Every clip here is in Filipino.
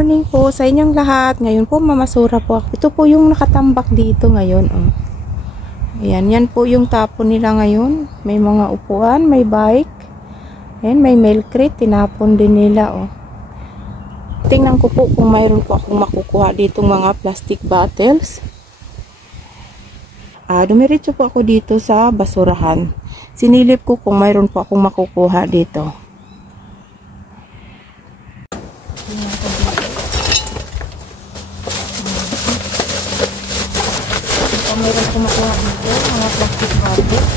morning po sa inyong lahat. Ngayon po mamasura po ako. Ito po yung nakatambak dito ngayon. Oh. Ayan, yan po yung tapon nila ngayon. May mga upuan, may bike. Ayan, may milk crate. Tinapon din nila. Oh. Tingnan ko po kung mayroon po akong makukuha ditong mga plastic bottles. Dumiretso po ako dito sa basurahan. Sinilip ko kung mayroon po akong makukuha dito. Meron ko makuha dito, mga plastic bottles.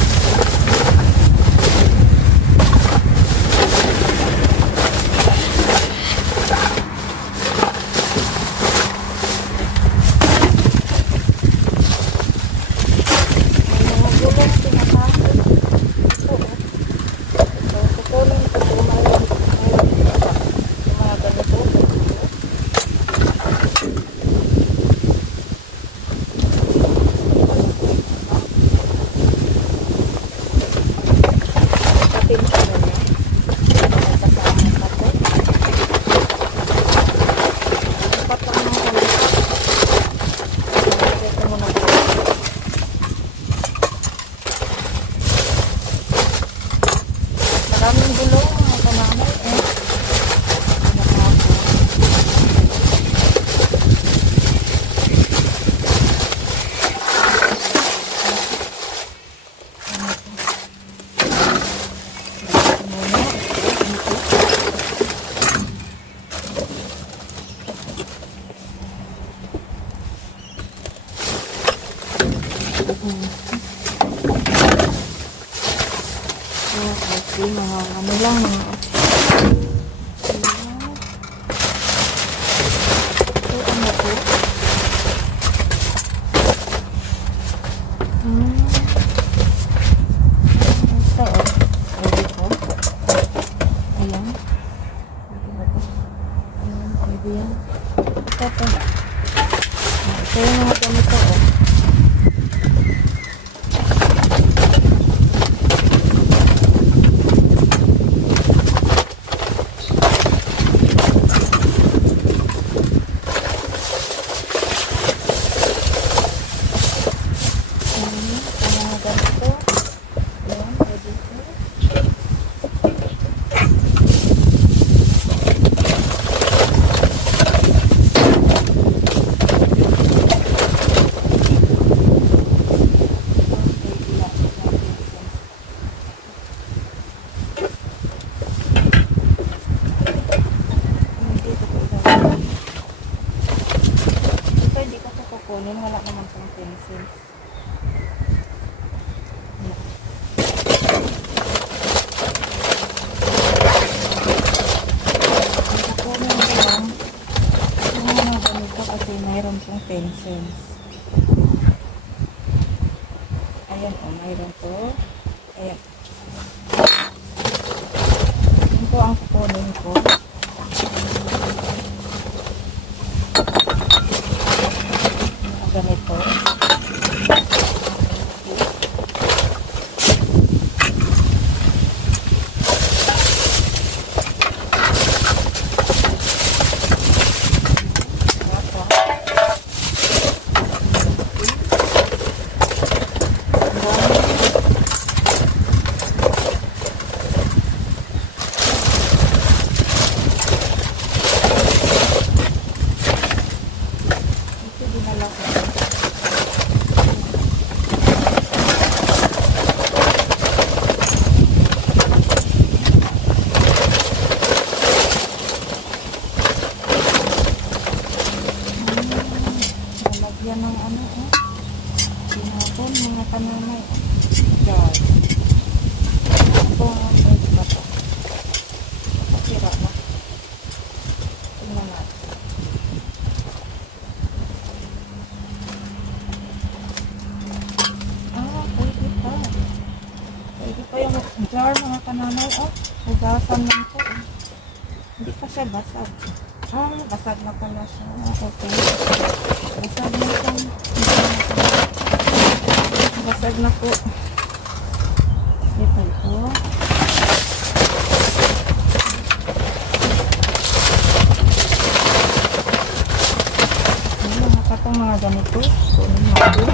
Maraming gulong mga kanamay okay, mga ano lang mga ito ano po ito pwede po ayan pwede yan ito po ito yung mga ganito kunin, wala naman pang pencil. Kunin ko lang yung mga ganito kasi mayroon pong pencils. Ayan o, mayroon po. Ayan. Yan po ang kukunin ko. Ganito. Yan ang ano sinapon mga kanamay jar ito ang bato masira na tingnan natin pwede pa yung jar mga kanamay hugasan lang po hindi pa siya basag basag na pala siya okay basag na po. Basag na po. Ito ito. yung mga ganito. Kunin natin.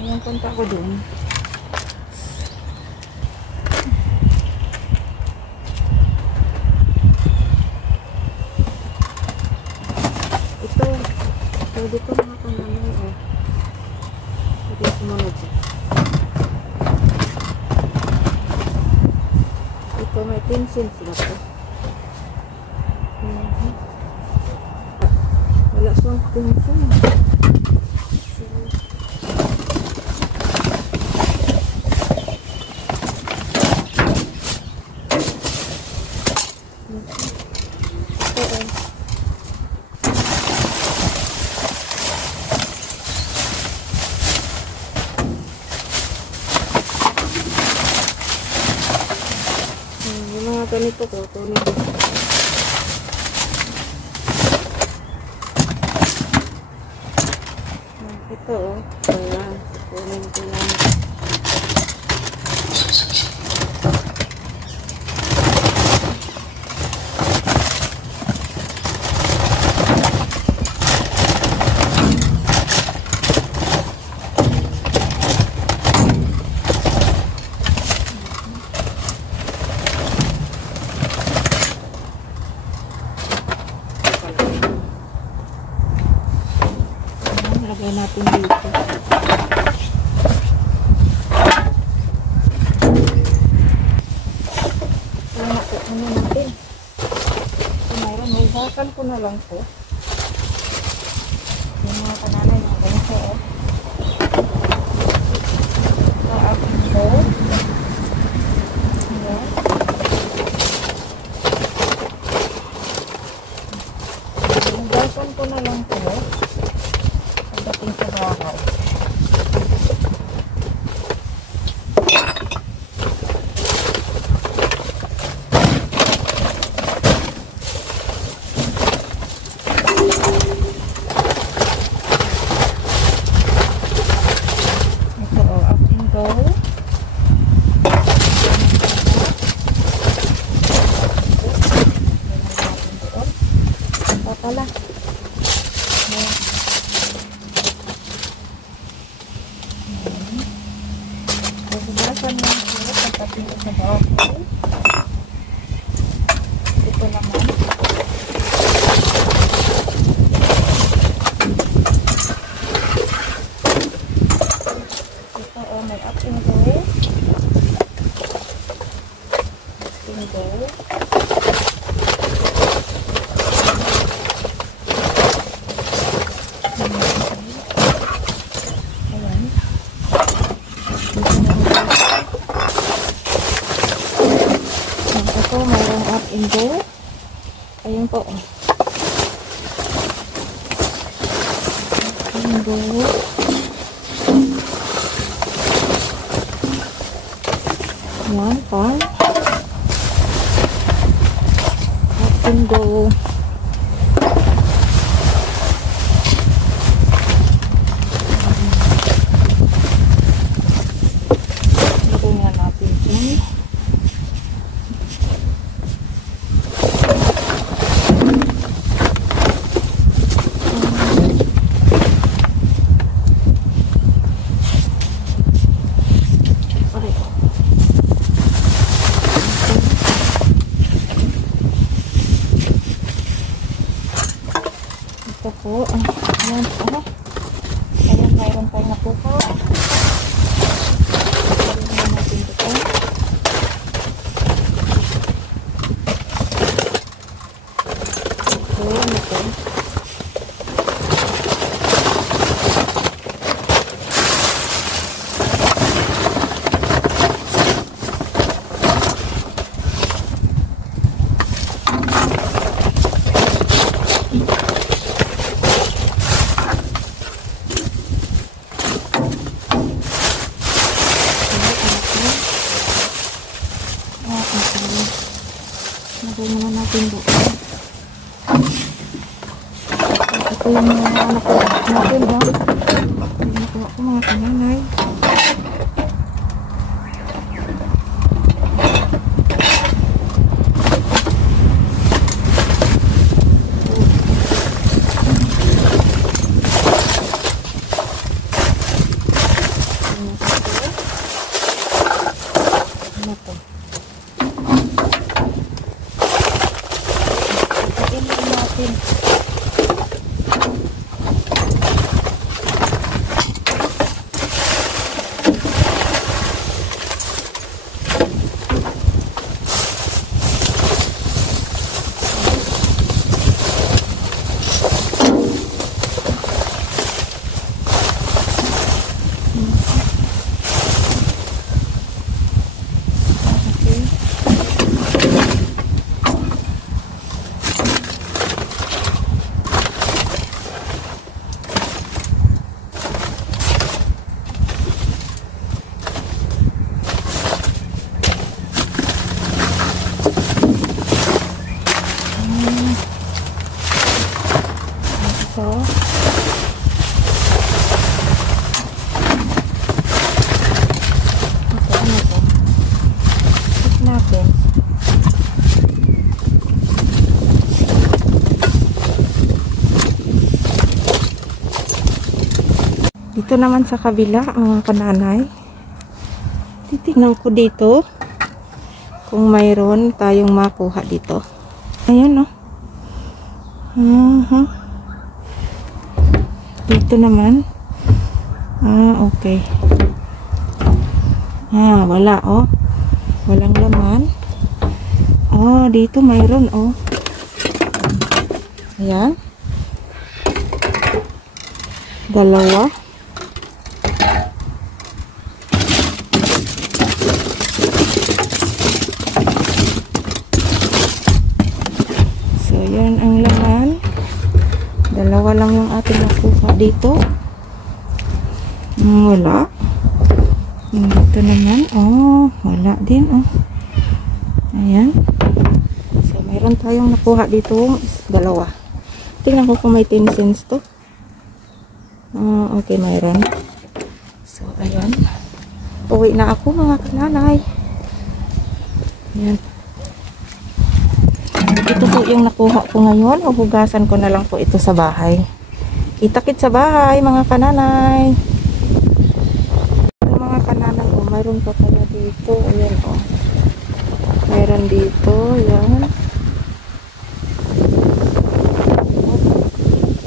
Ayan, punta ko dun. Ito, pwede ko mga kananay, oh. Pwede ko mga ito. Ito, may pencil sila to. Wala siyang pencil. Yung mga ganito ko, kunin ko. Ito, oh. Ayan, kunin ko lang. Lagay natin dito. Ano natin? Mayroon, may basan ko na lang po. Yung mga kananay na ganito, oh. Sa aking po. Ayan. Yung basan ko na lang po. Pagdating sa bahay. Ito, oh, up and go. Ito pala. Pagbasan lang siya pagdating sa bahay. Ito naman. Ito, oh, may up and go. Up and go. Ayan. Ito, mayroong up and go. Ayan po. Up and go. Ayan pa. Up and go. Lagay nga natin dyan. Ito po. Ayan. Ayan, mayroon tayong nakuha. Ayan natin ito. Ito. Lagay muna natin doon. Ito yung mga nakuha natin, ha? Yung nakuha ko mga kananay. Dito naman sa kabila, mga kananay. Titingnan ko dito kung mayroon tayong makuha dito. Ayan, no? Dito naman. Okay. Wala, oh. Walang laman. Dito mayroon, oh. Ayan. Dalawa. Yan ang laman. Dalawa lang yung ating nakuha dito. Wala. Dito naman. Wala din. Ayan. So, mayroon tayong nakuha dito. Dalawa. Tingnan ko kung may 10 cents to. Okay, mayroon. So, ayan. Uwi na ako mga kananay. Ayan. Ito po yung nakuha ko ngayon. Huhugasan ko na lang po ito sa bahay. Kita-kit sa bahay, mga kananay. Mga kananay, mayroon pa pala dito. Ayan, mayroon dito. Ayan.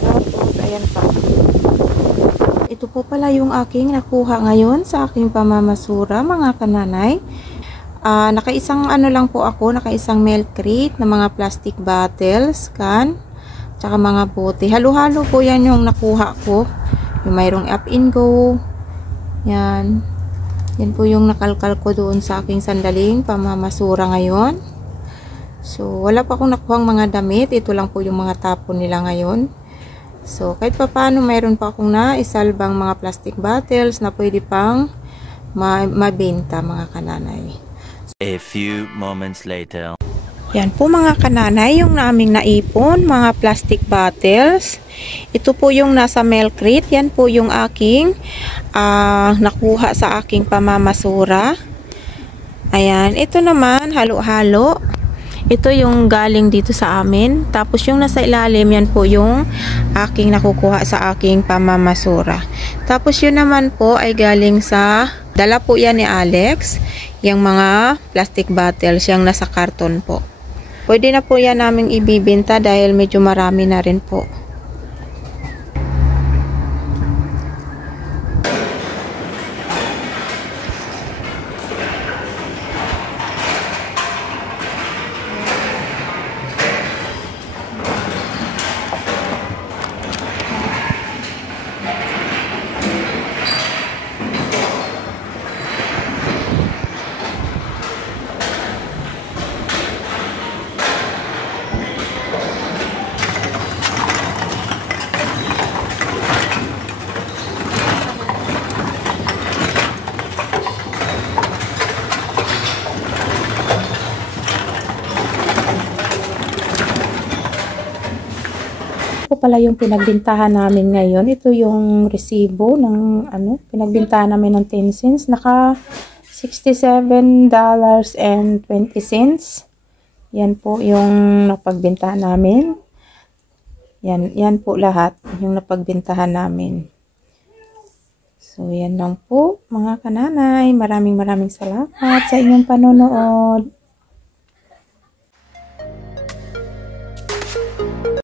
Tapos, ayan pa. Ito po pala yung aking nakuha ngayon sa aking pamamasura, mga kananay. Nakaisang lang po ako, nakaisang milk crate na mga plastic bottles, can, tsaka mga bote. Halo-halo po yan yung nakuha ko. Yung mayroong up and go. Yan. Yan po yung nakalkal ko doon sa aking sandaling pamamasura ngayon. So, wala pa akong nakuhang mga damit. Ito lang po yung mga tapon nila ngayon. So, kahit pa paano, mayroon pa akong naisalbang mga plastic bottles na pwede pang mabenta, mga kananay. A few moments later. Yan po mga kananay, yung naming naipon, mga plastic bottles. Ito po yung nasa milk crate. Yan po yung aking nakuha sa aking pamamasura. Ayan, ito naman, halo-halo. Ito yung galing dito sa amin. Tapos yung nasa ilalim, yan po yung aking nakukuha sa aking pamamasura. Tapos yun naman po ay galing sa, dala po yan ni Alex. Yung mga plastic bottles, yung nasa karton po. Pwede na po yan naming ibibenta dahil medyo marami na rin po. pala yung pinagbintahan namin ngayon. Ito yung resibo ng pinagbintahan namin ng 10 cents. Naka $67.20. Yan po yung napagbintahan namin. Yan po lahat yung napagbintahan namin. So, yan lang po mga kananay. Maraming salamat sa inyong panonood.